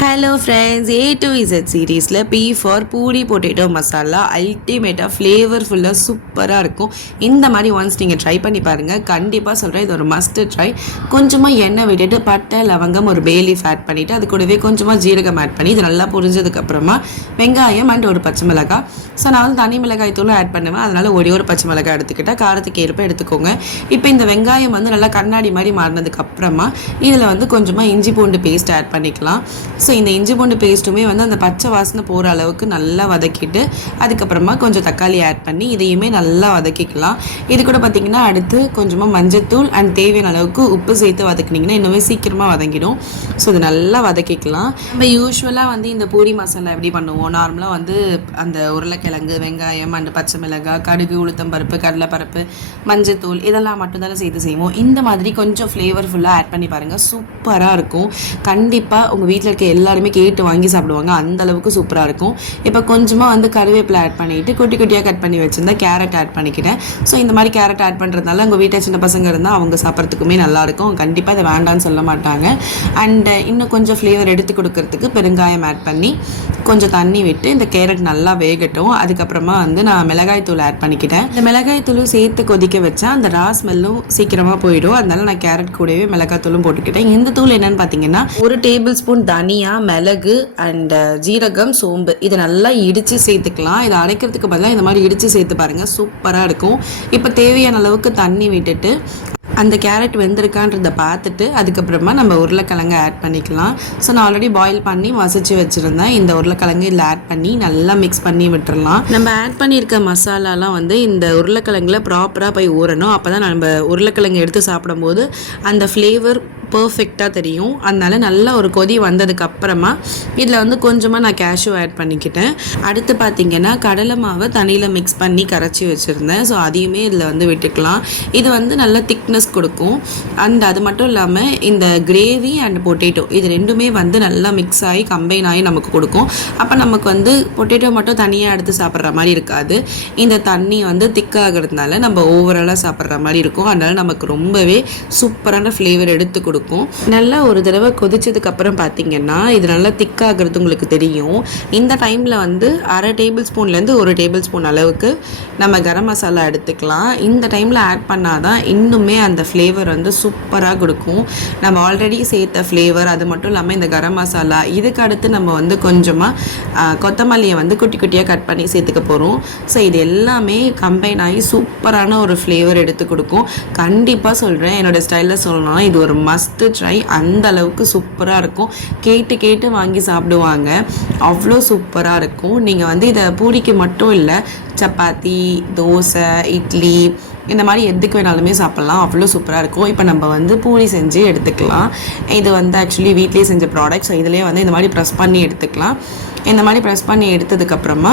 Hello friends, A to Z சீரீஸில் B for puri potato masala அல்டிமேட்டாக ஃப்ளேவர்ஃபுல்லாக சூப்பராக இருக்கும். இந்த மாதிரி ஒன்ஸ் நீங்கள் ட்ரை பண்ணி பாருங்கள். கண்டிப்பாக சொல்கிறேன், இது ஒரு மஸ்ட் ட்ரை. கொஞ்சமாக எண்ணெய் விட்டுட்டு பட்டை லவங்கம் ஒரு பே லீஃப் ஆட் பண்ணிவிட்டு அது கூடவே கொஞ்சமாக ஜீரகம் ஆட் பண்ணி இது நல்லா புரிஞ்சதுக்கப்புறமா வெங்காயம் அண்ட் ஒரு பச்சை மிளகாய். ஸோ நான் வந்து தனி மிளகாய் தூளும் ஆட் பண்ணுவேன். அதனால் ஒரு பச்சை மிளகாய் எடுத்துக்கிட்டால் காரத்துக்கு ஏற்ப எடுத்துக்கோங்க. இப்போ இந்த வெங்காயம் வந்து நல்லா கண்ணாடி மாதிரி மாறினதுக்கப்புறமா இதில் வந்து கொஞ்சமாக இஞ்சி பூண்டு பேஸ்ட் ஆட் பண்ணிக்கலாம். ஸோ இந்த இஞ்சி பூண்டு பேஸ்ட்டுமே வந்து அந்த பச்சை வாசனை போகிற அளவுக்கு நல்லா வதக்கிட்டு அதுக்கப்புறமா கொஞ்சம் தக்காளி ஆட் பண்ணி இதையுமே நல்லா வதக்கிக்கலாம். இது கூட பார்த்திங்கன்னா அடுத்து கொஞ்சமாக மஞ்சத்தூள் அண்ட் தேவையான அளவுக்கு உப்பு சேர்த்து வதக்குனிங்கன்னா இன்னுமே சீக்கிரமாக வதங்கிடும். ஸோ இது நல்லா வதக்கிக்கலாம். நம்ம யூஸ்வலாக வந்து இந்த பூரி மசாலா எப்படி பண்ணுவோம், நார்மலாக வந்து அந்த உருளைக்கிழங்கு வெங்காயம் அண்ட் பச்சை மிளகாய் கடுகு உளுத்தம்பருப்பு கடலைப்பருப்பு மஞ்சத்தூள் இதெல்லாம் மட்டும்தானே சேர்த்து செய்வோம். இந்த மாதிரி கொஞ்சம் ஃப்ளேவர்ஃபுல்லாக ஆட் பண்ணி பாருங்கள், சூப்பராக இருக்கும். கண்டிப்பாக உங்கள் வீட்டில் இருக்க எல்லாருமே கேட்டு வாங்கி சாப்பிடுவாங்க, அந்த அளவுக்கு சூப்பராக இருக்கும். இப்போ கொஞ்சமாக வந்து கருவேப்பிலை ஆட் பண்ணிவிட்டு குட்டி குட்டியாக கட் பண்ணி வச்சுருந்தா கேரட் ஆட் பண்ணிக்கிட்டேன். ஸோ இந்த மாதிரி கேரட் ஆட் பண்ணுறதுனால உங்கள் வீட்டில் சின்ன பசங்க இருந்தால் அவங்க சாப்பிட்றதுக்குமே நல்லாயிருக்கும். கண்டிப்பாக இதை வேண்டான்னு சொல்ல மாட்டாங்க. அண்ட் இன்னும் கொஞ்சம் ஃப்ளேவர் எடுத்து கொடுக்கறதுக்கு பெருங்காயம் ஆட் பண்ணி கொஞ்சம் தண்ணி விட்டு இந்த கேரட் நல்லா வேகட்டும். அதுக்கப்புறமா வந்து நான் மிளகாய் தூள் ஆட் பண்ணிக்கிட்டேன். இந்த மிளகாய் தூளும் சேர்த்து கொதிக்க வச்சா அந்த ரா ஸ்மெல்லும் சீக்கிரமாக போயிடும். அதனால நான் கேரட் கூடவே மிளகாய் தூளும் போட்டுக்கிட்டேன். இந்த தூள் என்னென்னு பார்த்தீங்கன்னா 1 டேபிள் ஸ்பூன் தனியா மிளகு அண்ட் ஜீரகம் சோம்பு இதை நல்லா இடித்து சேர்த்துக்கலாம். இதை அரைக்கிறதுக்கு பதிலாக இந்த மாதிரி இடித்து சேர்த்து பாருங்கள், சூப்பராக இருக்கும். இப்போ தேவையான அளவுக்கு தண்ணி விட்டுட்டு அந்த கேரட் வெந்திருக்கான்றதை பார்த்துட்டு அதுக்கப்புறமா நம்ம உருளைக்கிழங்கு ஆட் பண்ணிக்கலாம். ஸோ நான் ஆல்ரெடி பாயில் பண்ணி மசிச்சு வச்சுருந்தேன். இந்த உருளைக்கிழங்கு இதில் ஆட் பண்ணி நல்லா மிக்ஸ் பண்ணி விட்டுடலாம். நம்ம ஆட் பண்ணியிருக்க மசாலாலாம் வந்து இந்த உருளைக்கிழங்குல ப்ராப்பராக போய் ஊறணும். அப்போ தான் நம்ம உருளைக்கிழங்கு எடுத்து சாப்பிடும்போது அந்த ஃப்ளேவர் பர்ஃபெக்டாக தெரியும். அதனால நல்லா ஒரு கொதி வந்ததுக்கு அப்புறமா இதில் வந்து கொஞ்சமாக நான் கேஷ்யூ ஆட் பண்ணிக்கிட்டேன். அடுத்து பார்த்திங்கன்னா கடலை மாவை தண்ணியில் மிக்ஸ் பண்ணி கரைச்சி வச்சுருந்தேன். ஸோ அதையுமே இதில் வந்து விட்டுக்கலாம். இது வந்து நல்ல திக்னஸ் கொடுக்கும். அண்ட் அது மட்டும் இல்லாமல் இந்த கிரேவி அண்ட் பொட்டேட்டோ இது ரெண்டுமே வந்து நல்லா மிக்ஸ் ஆகி கம்பைன் ஆகி நமக்கு கொடுக்கும். அப்போ நமக்கு வந்து பொட்டேட்டோ மட்டும் தனியாக எடுத்து சாப்பிட்ற மாதிரி இருக்காது. இந்த தண்ணி வந்து திக்காகிறதுனால நம்ம ஓவராலாக சாப்பிட்ற மாதிரி இருக்கும். அதனால் நமக்கு ரொம்பவே சூப்பரான ஃப்ளேவர் எடுத்து கொடுக்கும். நல்லா ஒரு தடவை கொதிச்சதுக்கு அப்புறம் பார்த்தீங்கன்னா இது நல்லா திக்காகிறது உங்களுக்கு தெரியும். இந்த டைமில் வந்து 1/2 டேபிள் ஸ்பூன்லேருந்து 1 டேபிள் ஸ்பூன் அளவுக்கு நம்ம கரம் மசாலா எடுத்துக்கலாம். இந்த டைமில் ஆட் பண்ணாதான் இன்னுமே அந்த ஃப்ளேவர் வந்து சூப்பராக கொடுக்கும். நம்ம ஆல்ரெடி சேர்த்த ஃப்ளேவர் அது மட்டும் இல்லாமல் இந்த கரம் மசாலா இதுக்கு அடுத்து நம்ம வந்து கொஞ்சமாக கொத்தமல்லியை வந்து குட்டி குட்டியாக கட் பண்ணி சேர்த்துக்க போகிறோம். ஸோ இது எல்லாமே கம்பைன் ஆகி சூப்பரான ஒரு ஃப்ளேவர் எடுத்து கொடுக்கும். கண்டிப்பாக சொல்கிறேன், என்னோடய ஸ்டைலில் சொல்லணும்னா இது ஒரு மஸ்ட் ட்ரை. அந்த அளவுக்கு சூப்பராக இருக்கும். கேட்டு கேட்டு வாங்கி சாப்பிடுவாங்க, அவ்வளோ சூப்பராக இருக்கும். நீங்கள் வந்து இதை பூரிக்கு மட்டும் இல்லை, சப்பாத்தி தோசை இட்லி இந்த மாதிரி எதுக்கு வேணாலுமே சாப்பிட்லாம், அவ்வளோ சூப்பராக இருக்கும். இப்போ நம்ம வந்து பூரி செஞ்சு எடுத்துக்கலாம். இது வந்து ஆக்சுவலி வீட்லேயே செஞ்ச ப்ராடக்ட். ஸோ இதிலே வந்து இந்த மாதிரி ப்ரெஸ் பண்ணி எடுத்துக்கலாம். இந்த மாதிரி ப்ரெஸ் பண்ணி எடுத்ததுக்கப்புறமா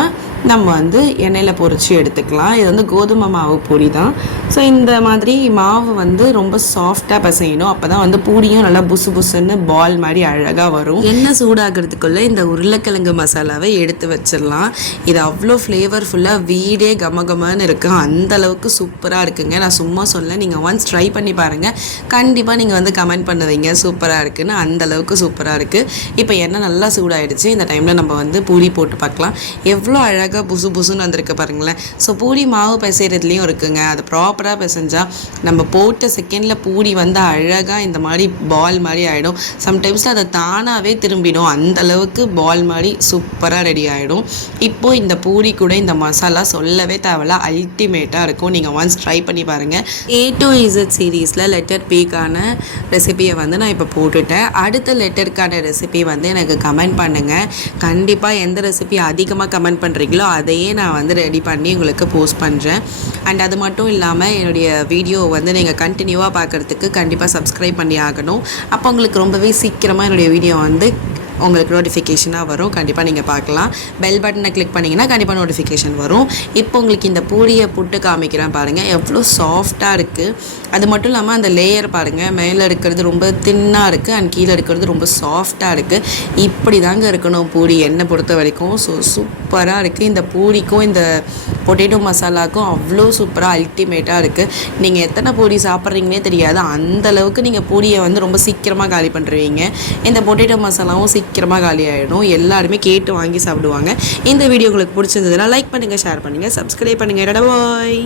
நம்ம வந்து எண்ணெயில் பொரித்து எடுத்துக்கலாம். இது வந்து கோதுமை மாவு பூரி தான். ஸோ இந்த மாதிரி மாவு வந்து ரொம்ப சாஃப்டாக பிசையணும். அப்போ தான் வந்து பூரியும் நல்லா புசு புசுன்னு பால் மாதிரி அழகாக வரும். எண்ணெய் சூடாகிறதுக்குள்ளே இந்த உருளைக்கிழங்கு மசாலாவை எடுத்து வச்சிடலாம். இது அவ்வளோ ஃப்ளேவர்ஃபுல்லாக வீடே கமகமான்னு இருக்குது. அந்தளவுக்கு சூப்பராக இருக்குங்க. நான் சும்மா சொல்ல, நீங்கள் ஒன்ஸ் ட்ரை பண்ணி பாருங்கள். கண்டிப்பாக நீங்கள் வந்து கமெண்ட் பண்ணுவீங்க சூப்பராக இருக்குன்னு. அந்தளவுக்கு சூப்பராக இருக்குது. இப்போ எண்ணெய் நல்லா சூடாகிடுச்சு. இந்த டைமில் நம்ம வந்து பூரி போட்டு பார்க்கலாம். எவ்வளோ அழகாக புசு புசுன்னு வந்திருக்கு பாருங்களேன். ஸோ பூரி மாவு பிசைறதுலேயும் இருக்குங்க. அது ப்ராப்பராக பிசைஞ்சால் நம்ம போட்ட செகண்டில் பூரி வந்து அழகாக இந்த மாதிரி பால் மாதிரி ஆகிடும். சம்டைம்ஸில் அதை தானாகவே திரும்பிடும். அந்தளவுக்கு பால் மாதிரி சூப்பராக ரெடி ஆகிடும். இப்போது இந்த பூரி கூட இந்த மசாலா சொல்லவே தேவையில்ல, அல்டிமேட்டாக இருக்கும். நீங்கள் ஒன்ஸ் ட்ரை பண்ணி பாருங்கள். A to Z சீரீஸில் லெட்டர் Pக்கான ரெசிபியை வந்து நான் இப்போ போட்டுட்டேன். அடுத்த லெட்டருக்கான ரெசிபி வந்து எனக்கு கமெண்ட் பண்ணுங்கள். கண்டிப்பாக எந்த ரெசிபி அதிகமாக கமெண்ட் பண்ணுறீங்களோ அதையே நான் வந்து ரெடி பண்ணி உங்களுக்கு போஸ்ட் பண்ணுறேன். அண்ட் அது மட்டும் இல்லாமல் என்னுடைய வீடியோ வந்து நீங்கள் கண்டினியூவாக பார்க்குறதுக்கு கண்டிப்பாக சப்ஸ்கிரைப் பண்ணி ஆகணும். அப்போ உங்களுக்கு ரொம்பவே சீக்கிரமாக என்னுடைய வீடியோ வந்து உங்களுக்கு நோட்டிஃபிகேஷனாக வரும். கண்டிப்பாக நீங்கள் பார்க்கலாம். பெல் பட்டனை கிளிக் பண்ணிங்கன்னா கண்டிப்பாக நோட்டிஃபிகேஷன் வரும். இப்போ உங்களுக்கு இந்த பூரியை புட்டு காமிக்கிறேன் பாருங்கள், எவ்வளோ சாஃப்டாக இருக்குது. அது மட்டும் இல்லாமல் அந்த லேயர் பாருங்கள், மேலே இருக்கிறது ரொம்ப தின்னாக இருக்குது அண்ட் கீழே இருக்கிறது ரொம்ப சாஃப்டாக இருக்குது. இப்படி தாங்க இருக்கணும் பூரி என்னை பொறுத்த வரைக்கும். ஸோ சூப்பராக இருக்குது. இந்த பூரிக்கும் இந்த பொட்டேட்டோ மசாலாவுக்கும் அவ்வளோ சூப்பராக அல்டிமேட்டாக இருக்குது. நீங்கள் எத்தனை பூரி சாப்பிட்றீங்கன்னே தெரியாது, அந்தளவுக்கு நீங்கள் பூரியை வந்து ரொம்ப சீக்கிரமாக காலி பண்ணுறீங்க. இந்த பொட்டேட்டோ மசாலாவும் சீக்கிரமாக காலி ஆகிடும். எல்லாருமே கேட்டு வாங்கி சாப்பிடுவாங்க. இந்த வீடியோ உங்களுக்கு பிடிச்சிருந்ததுன்னா லைக் பண்ணுங்கள், ஷேர் பண்ணுங்கள், சப்ஸ்கிரைப் பண்ணுங்கள். பாய்.